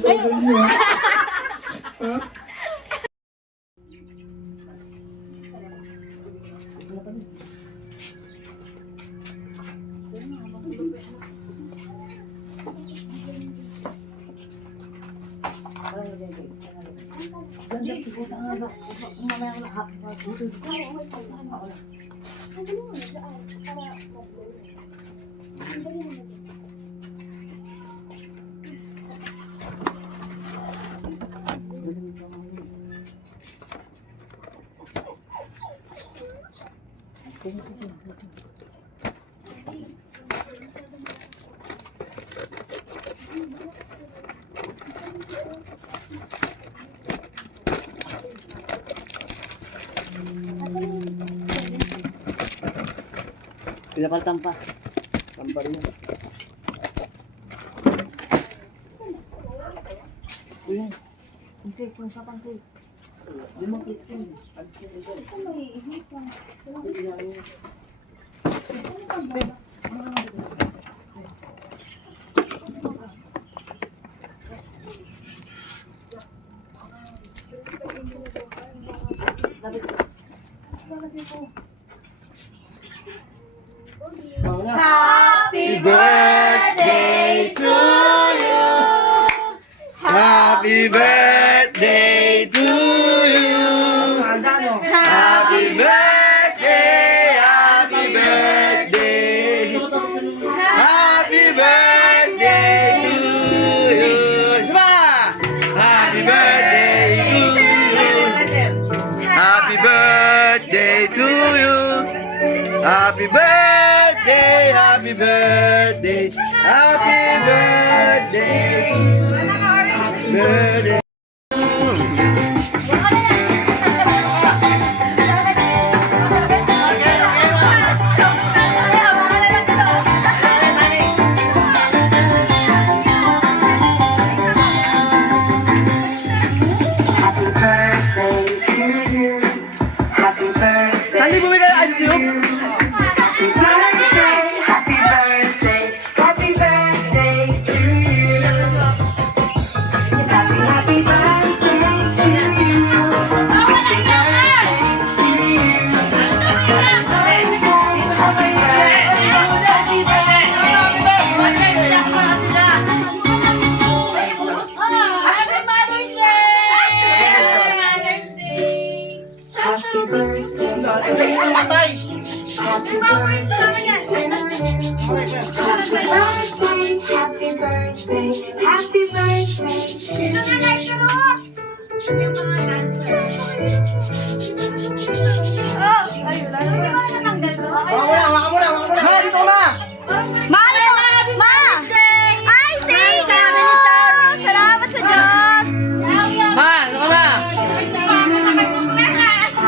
bawal talaga niyo. Ha? Pinapaltan pa. Tampar niya. Uy, okay, kung sa pangkay. Di mo click yun. Happy birthday to you. Happy birthday to you. Happy birthday, happy birthday. Happy birthday to you. Sama! Happy birthday to you. Happy birthday to you. Happy birthday, happy birthday, happy birthday, happy birthday. Sali bumili ng ice cube? Ma, dito ka ma! Ay, thank you! Salamat sa Diyos! Ma, ano ka ba?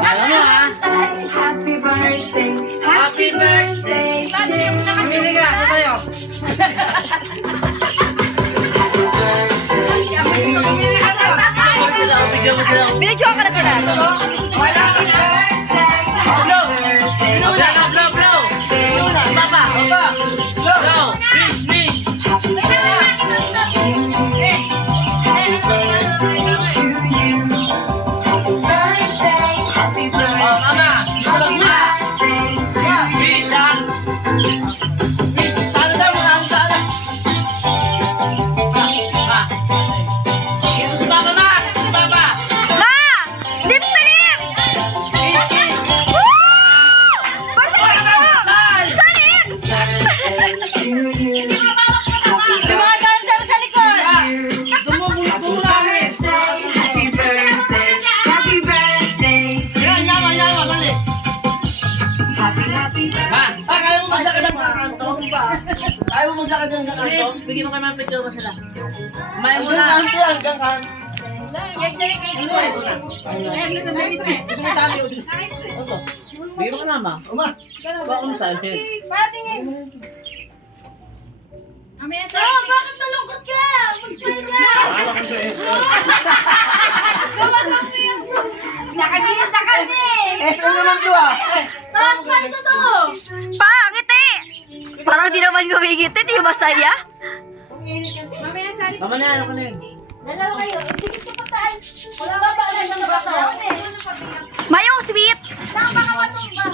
Alam mo ha? Happy birthday! Happy birthday! Pumili ka, ito tayo. Binidyoan ka na sila. Wala ka na. Blow! Blow na! Blow, blow! Blow na! Papa! Papa! Blow! Wish, wish! Oh, mama! Wish, ha? Wish! Talo daw, mga ang talo! Ma! Ito si Papa, ma! Ito si Papa! Ma! Lips to lips! Kiss, kiss! Woo! Pag sa lips mo! Sal! Sa lips! May mga dancer sa likod! Dumubulong namin! Yan, yaman, yaman, mali! Ma! Kaya mo maglakad ng kakanto? Kaya mo maglakad ng kakanto? Bigyan mo kay mga picture ko sila. Kumain mo Hanggang na! kanto yan, hanggang kanto. Ito mo tayo. Ito. Bigyan mo ka na, ma. Uma! Baka kung saan. Bakit malungkot ka? Mag-smile ka! Akala ko sa SM. Nakagiyas na kasi! SM naman to ah! Smile to to! Pangiti! Parang di naman gumigiti, di masaya? Mama na, ano ka na yun? Dalawa kayo. Dikit ka pa tayo. Wala ba ba na ng bato? Mayong sweet. Saan pa ka matumba?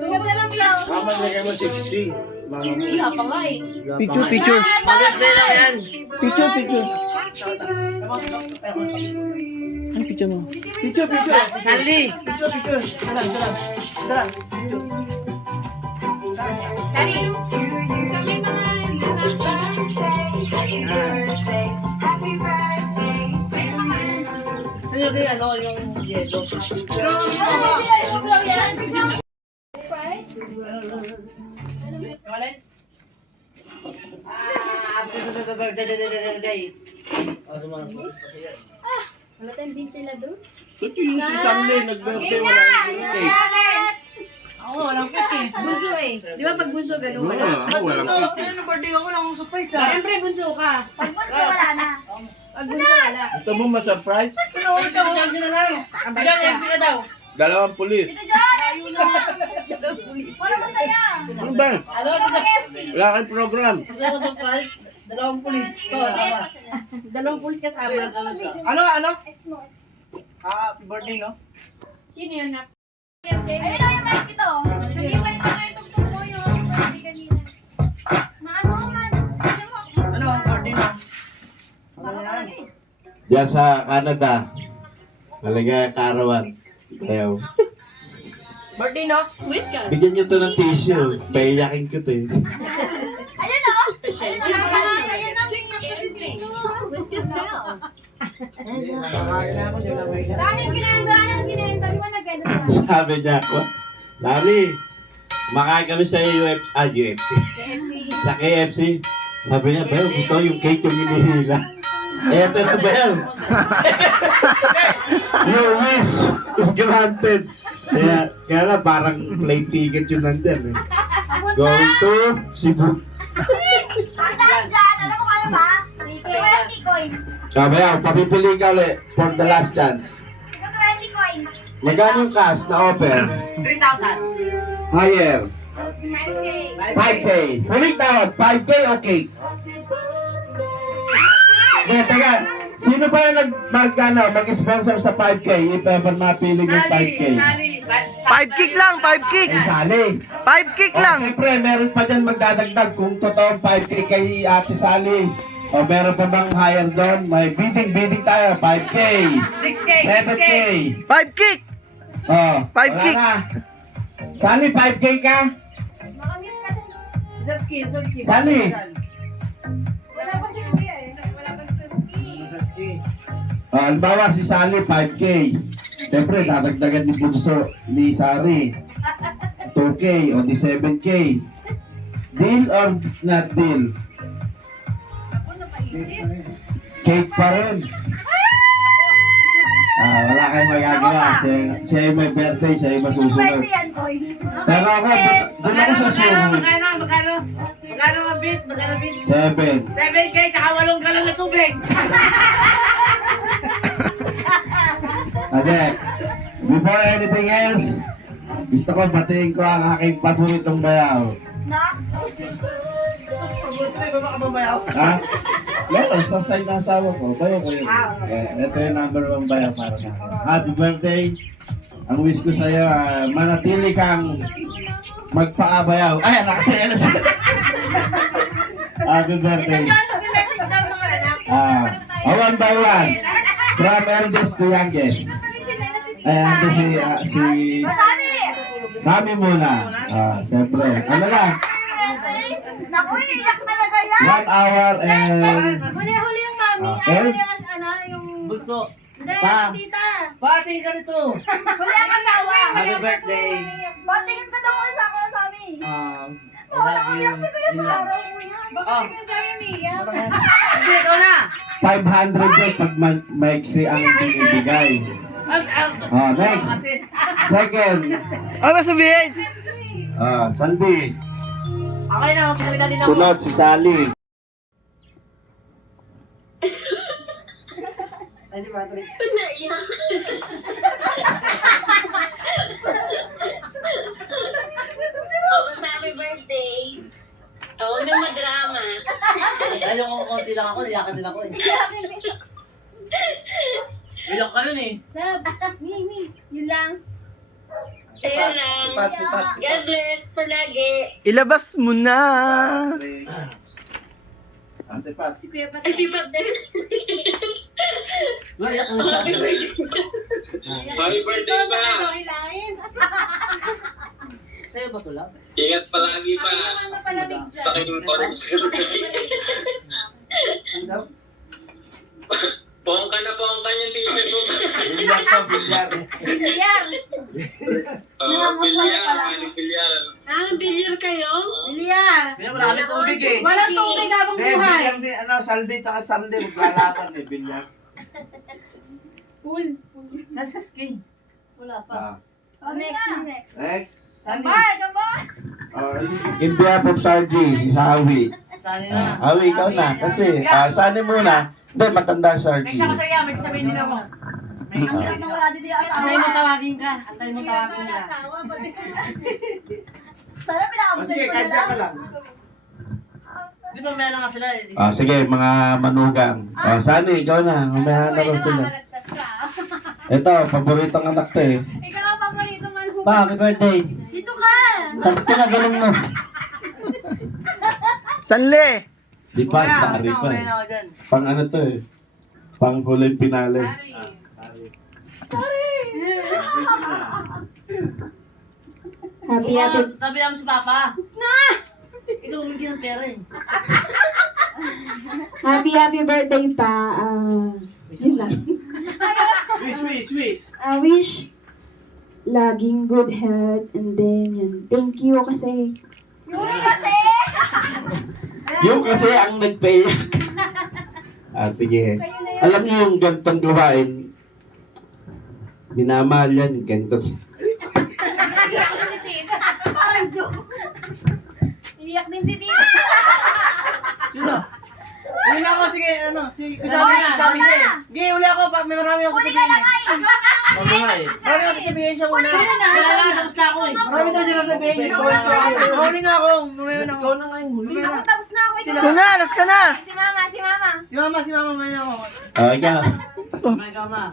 Tugod na lang lang. Mama, lagay mo 60. Mama mo. Wala pa nga eh. Picture, picture. Mag-display lang yan. Picture, picture. Ano picture mo? Picture, picture. Sandy. Picture, picture. Salam, salam. Salam. Dari. Sa may mga Ano yung ano, yung yellow? Kamalin? Wala tayong ventilador? So, yung si Samle, nag-birthday, wala yung cake. Ako, walang cake eh. Bunso eh. Di ba pag bunso ganun? Wala, ako walang cake. Ano, birthday ako lang surprise ah. Siyempre bunso ka. Pag bunso wala na. Pag bunso wala. Gusto mo ma-surprise? Ano, ito, huwag nyo na lang. Bilang MC ka daw. Dalawang pulis. Ito dyan! MC ka! Wala masaya! Ano ba? Ano, ito na. Wala kang program. Gusto mo surprise? Dalawang pulis. Ito, tama. Dalawang pulis kasama. Ano, ano? Happy birthday, no? Sino yun na? Ayun na yung mic ito. Hindi pa ito na itugtog mo yung birthday kanina. Maano man? Ano, birthday, no? Diyan sa Canada. Malagay karawan. Ayaw. Birthday, no? Whiskas. Bigyan nyo to ng tissue. Paiyakin ko to eh. Ayun o! Ayun o! Ayun o! Whiskas daw. Anong ginagawa? Anong ginagawa? Di ba nag-gano'n? Sabi niya ako, Lali, kumakain kami sa UFC. Sa KFC. Sabi niya, Bayo, gusto ko yung cake yung hinihila. Eh, ito na Bayo. Your wish is granted. Kaya na, parang plane ticket yun nandyan eh. Going to Cebu. Tandaan dyan! Alam mo kano ba? 20 coins. Sabi niya, papipili ka ulit for the last chance. 20 coins. Magkano yung cash na offer? 3,000. Higher. 5K. 5K. Huling tawad, 5K o cake? Teka. Sino ba yung mag-sponsor sa 5K if ever mapili yung 5K? 5 kick lang, 5 kick. Ay, Sally. 5 kick O, siyempre, meron pa dyan magdadagdag kung totoong 5K kay Ate Sally. O, meron pa bang higher doon? May bidding tayo. 5K. 6K, 7K. 5 kick. O, 5K. wala na. Sally, 5K ka? Makamute ka din. Just kill. Sally. Wala pa si Kuya eh. Wala pa si Kuya. O, halimbawa si Sally, 5K. Siyempre, dadagdagan ni Bunso ni Sari. 2K o di 7K. Deal or not deal? Cake pa rin. Wala kayong magagawa. Siya yung may birthday, siya yung masusunod. Birthday yan, Koy. Pero ako, doon ako sa sumunod. Magkano ang bid? 7. 7K, tsaka 8 galon na tubig. Okay. Before anything else, gusto ko batiin ko ang aking paboritong bayaw. Nak? Ha? Meron, sa side ng asawa ko. Bayo ko yun. Ito yung number 1 bayaw para na. Happy birthday. Ang wish ko sa'yo, manatili kang magpaabayaw. Ay, nakatila sila. Happy birthday. John, mag-message daw mga anak. One by one. From eldest to youngest. Ayan, ito si Masami! Mami muna. Siyempre. Ano lang? Naku, iyak talaga yan. 1 hour and... Huli-huli yung mami. Okay. Ay, huli yung yung... Bulso. Hindi, Pa. tita. Pati ka rito. Huli ang asawa. Happy birthday. Batingin ka daw sa ako, Sami. Wala ko yung si Kuya sa araw, Kuya. Bakit si Kuya Sami, Mia? Hindi, ikaw na. 500 yun pag maiksi ang binibigay. Next. Second. Ano sabihin? Saldi. Okay na, magsalita din ako. Sunod si Sally. Ay, si Patrick. Happy birthday. Huwag na madrama. Dahil yung konti lang ako, iyakan din ako eh. Bilak ka rin eh. Love, me. Yun lang. Ayun lang. Sipat. God bless palagi. Ilabas mo na. Sipat. Si Kuya Ay, Pat. sipat din. Iyak mo siya. Happy birthday pa! Relax. Sa'yo ba ito lang? Ingat palagi pa. Ano palamig dyan? Sa aking oras. Ano daw? Pongka yung t-shirt mo. Bilyar to, bilyar. Bilyar. Bilyar. Bilyar kayo? Bilyar. Kaya wala kami tubig eh. Walang tubig habang Eh, buhay. bilyar din, saldi tsaka saldi, maglalaban eh, bilyar. Pool. Saan sa skin? Wala pa. Oh, next. Next. Saan yun? Gambal. In behalf of Sargi, sa Awi. Saan yun na? Awi, ikaw na. Kasi, saan muna? Hindi, matanda Sargi. Next ako sa'yo, may sasabihin nila mo. May Ang sarap nang wala dito yung asawa. Antay mo tawagin ka. Antay mo tawagin ka. Asawa, pati. Sana pinaka-absent Sige, ko na kanya ka lang. lang. Di ba meron nga sila eh. Sige, mga manugang. Sani, ikaw na. Mamaya na rin sila. Nakakalagtas ka. Ito, paboritong anak to eh. Ikaw ang paborito man. Pa, happy birthday. Dito ka. Pinagaling mo. Sanli! Di pa, sari pa eh. Pang ano to eh. Pang huling pinale. Happy, Tabi mo si Papa. Ikaw umigil ng pera eh. Happy birthday pa. Yun lang. Wish. Wish laging good health and then yun. Thank you kasi Yung kasi ang nagpayak. Sige. Alam niyo yung gantong gawain, minamahal yan, ganito. Parang joke. Iyak din si Tita. Sino? Uli ako, sige, ano, sabi niya. Sige, uli ako, may marami ako sasabihin eh. Marami ako sasabihin siya muna. Wala na, tapos na ako eh. Marami daw siya sasabihin. Huli na ako, mamaya na ako. Ikaw na nga yung huli. Ako tapos na ako. Kuna, alas ka na! Si Mama. Si mama, mamaya ako. Ikaw. Mamaya ka ma.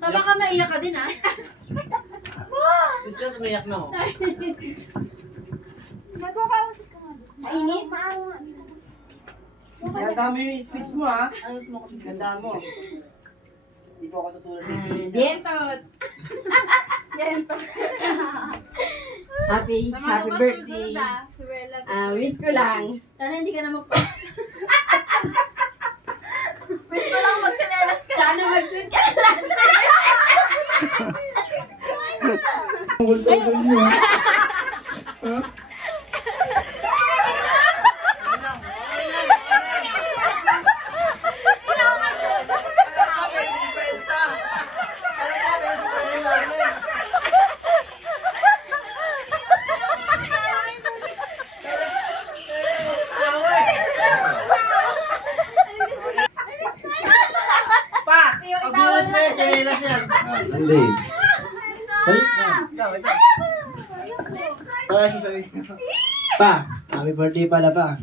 Tama ka maiyak ka din, ha? Susunod, umiyak na ako. Nagkakausap ka nga. Mainit? Ganda mo yung speech mo ha. Ano mo ko ganda mo? Hindi po ako tutulad dito. Yentot. happy birthday. Wish ko lang. Sana hindi ka na Wish ko lang magsinelas ka. Sana magsin ka lang. Pa! Pag-buhat mo yun, chinelas yan. Dali. Ito kasi sabihin ko. Pa! Happy birthday pala pa.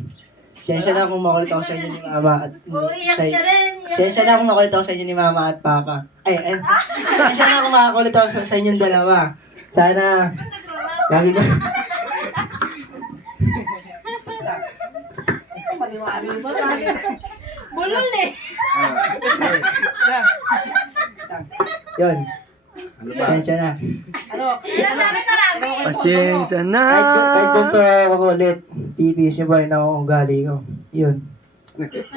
Siyensya na kung makulit ako sa inyo ni Mama at Iyak ka rin. Siyensya na kung makulit ako sa inyo ni Mama at Papa. Siyensya na kung makakulit ako sa inyong dalawa. Sana lagi ko. Maliwali ba tayo? Bulol eh. Yun. Ano ba? Pasensya na. Ano? Marami. Pasensya na. Kahit ganito ako ulit, titiis niyo pa rin ako kung ugali ko. Yun.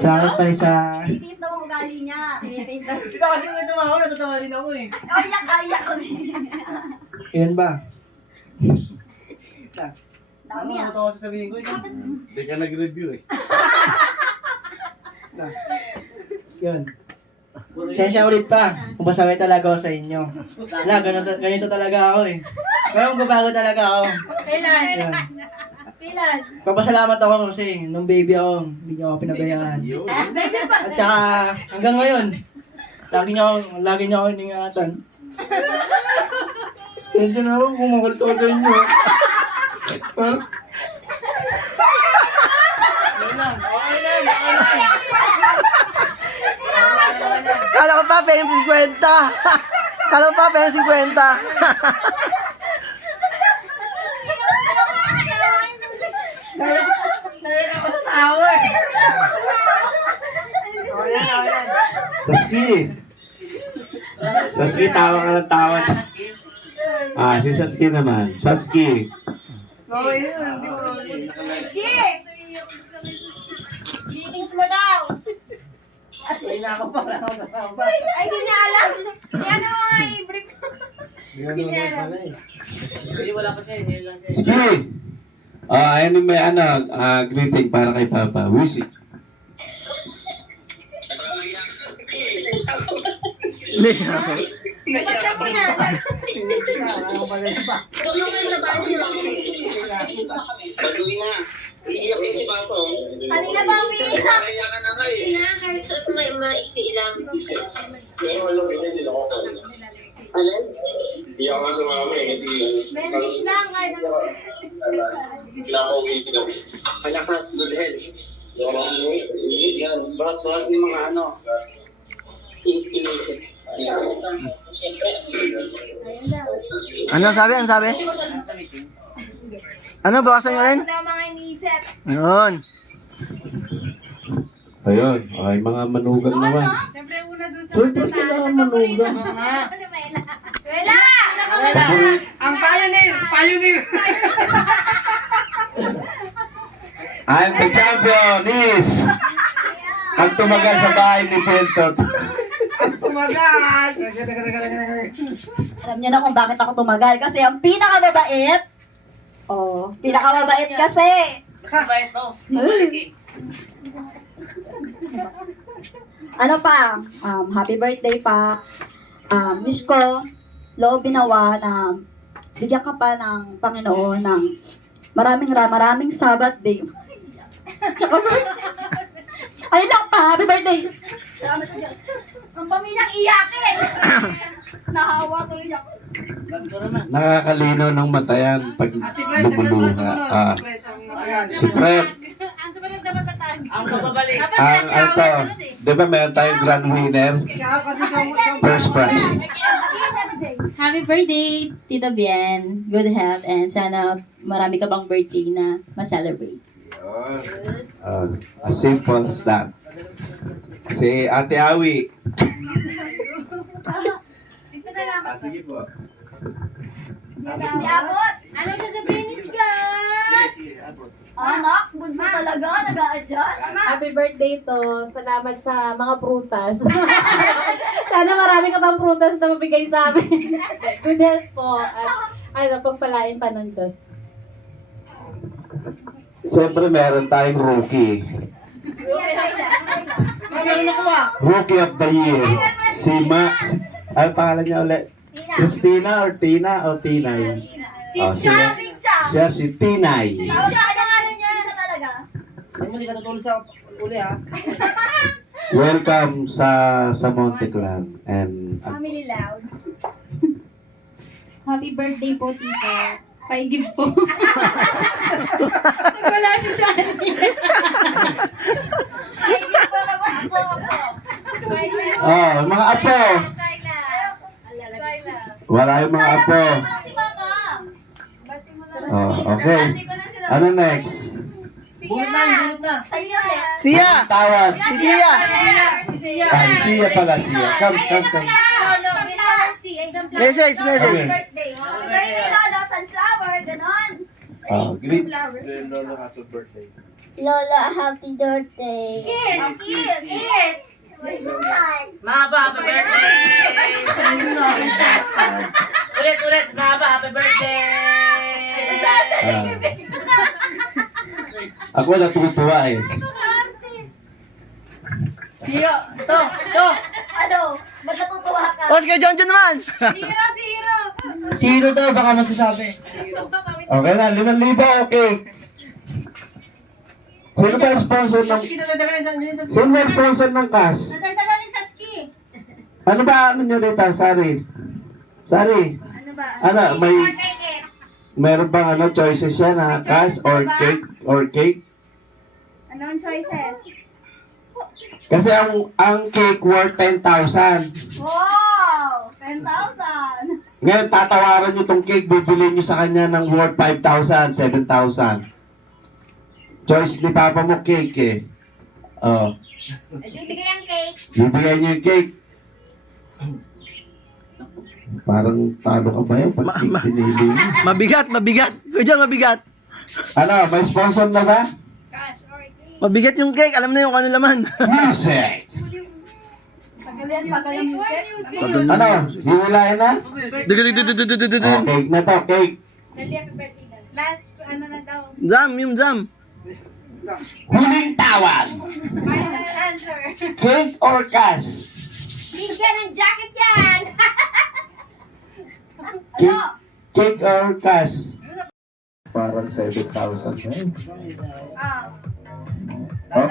Sa akin pa rin sa... Titiis daw ang ugali niya. Titiis daw. Ikaw kasi may tumawa, natatawa din ako eh. Ayak kami. Yun ba? Dami Ano ah. ako sasabihin ko? Hindi ka nag-review eh. Yun. Siyensya ulit pa. Kung masakit talaga ako sa inyo. Wala, ganito talaga ako eh. Pero magbabago talaga ako. Kailan? Yun. Kailan? Papasalamat ako kasi nung baby ako, hindi niyo ako pinabayaan. Baby pa. At saka hanggang ngayon, lagi niyo ako iningatan. Siyensya na ako kung makulit ako sa inyo. Ha? Kala ko pa, paying 50. Kala ko pa, paying 50. Saski. Saski, tawa ka ng tawa. Si Saski naman. Saski. Sige! Meetings mo daw. Ay, nako pa. Ay, hindi niya alam. Yan ang mga i-brief. Hindi niya alam. Hindi, wala pa siya. Hindi lang siya. Saski. Ayun yung may greeting para kay Papa. Wish it. Basta mo na. Baduy na. Iiyak yung si Papa. Kanina ba umiiyak? Kahit sa may maiksi lang. Pero alam mo, hindi ako. Alin? Iyak nga sa mama eh. Kasi Message lang. Kahit ano. pinapauwi daw. Anak na, good health. Yan, bahas-bahas ni mga ano. Inisip. Ano sabi? Ano sabi? Ano, bawasan nyo rin? Ito ang mga iniisip. Yun. Ayun. Ay, mga manugang naman. Siyempre, una doon sa Siyempre, kailangan manugang. Wala! Wala. Ang pioneer. I'm the champion is ang tumagal sa bahay ni Pentot. Tumagal. Alam niyo na kung bakit ako tumagal. Kasi ang pinakamabait. Oh, pinakamabait kasi. Mabait to. Ano pa? Happy birthday pa. Wish ko, loob binawa na bigyan ka pa ng Panginoon ng maraming Sabbath day. Tsaka ay lang pa, happy birthday. Salamat sa Diyos. Ang pamilyang iyakin! Nahawa tuloy ako. Ganito naman. Nakakalino ng matayan pag lumuluha. Si Fred. Ang sumunod na matatag. Ang babalik. Ang ito, di ba meron tayong grand winner? First prize. Happy birthday, Tito Bien. Good health and sana marami ka pang birthday na ma-celebrate. As simple as that. Si Ate Awi. Ito na lang. Sige po. Hindi abot. Ano siya sa finish guys? Nox, bunso talaga, nag-a-adjust. Happy birthday to. Salamat sa mga prutas. Sana marami ka pang prutas na mabigay sa amin. Good health po. At pagpalain pa ng Diyos. Siyempre meron tayong rookie. Meron ako Rookie of the year. Si ano pangalan niya ulit? Christina or Tina o Tinay? Sincha! Siya si Tinay. Tawag sa pangalan niya, siya talaga. Hindi ka tutulog sa uli ha. Welcome sa Monteclan and Family loud. Happy birthday po, Tito. Paigib po. Wala si Sunny. Ay, hindi po naman ako. mga apo. Wala yung mga apo. Si Papa. Okay. Ano next? Bunot na. Sa'yo ulit. Siya! Tawad. Si Siya! Ay, siya pala siya. Come. Message. Okay. Birthday. Birthday, Lolo, sunflower, ganon. Greet. Lola, happy birthday. Kiss. Mahaba, happy birthday. Ulit. Mahaba, happy birthday. Ako natutuwa eh. Siyo. Ito. Ano? Ba't natutuwa ka? O, sige, John naman! Hero. Sino to? Baka magsasabi. Okay na, 5,000, okay. Sino ba ang sponsor ng... Sino ba ang sponsor ng cash? Natagtagal ni Saski. Ano ba ano nyo dito, Sari? Ano ba? Ano, meron bang choices siya na cash or cake? Anong choices? Kasi ang cake worth 10,000. Wow! 10,000! Ngayon, tatawaran nyo tong cake, bibili nyo sa kanya ng worth 5,000, 7,000. Choice ni Papa mo cake eh. Oh. Bibigay ang cake. Bibigay nyo yung cake. Parang talo ka ba yun? Pag cake pinili mo. Mabigat, mabigat. Kuya John, mabigat. Ano, may sponsor na ba? Mabigat yung cake. Alam na yung ano laman. Music! Pagalan music. Ano, hiwalayan na? Dududududududududud. Oh, cake na to, cake. Last, ano na daw? Jam, yung jam. Huling tawag. Final answer. Cake or cash? Bigyan ng jacket yan! Cake or cash? Parang 7,000. Ah. Okay.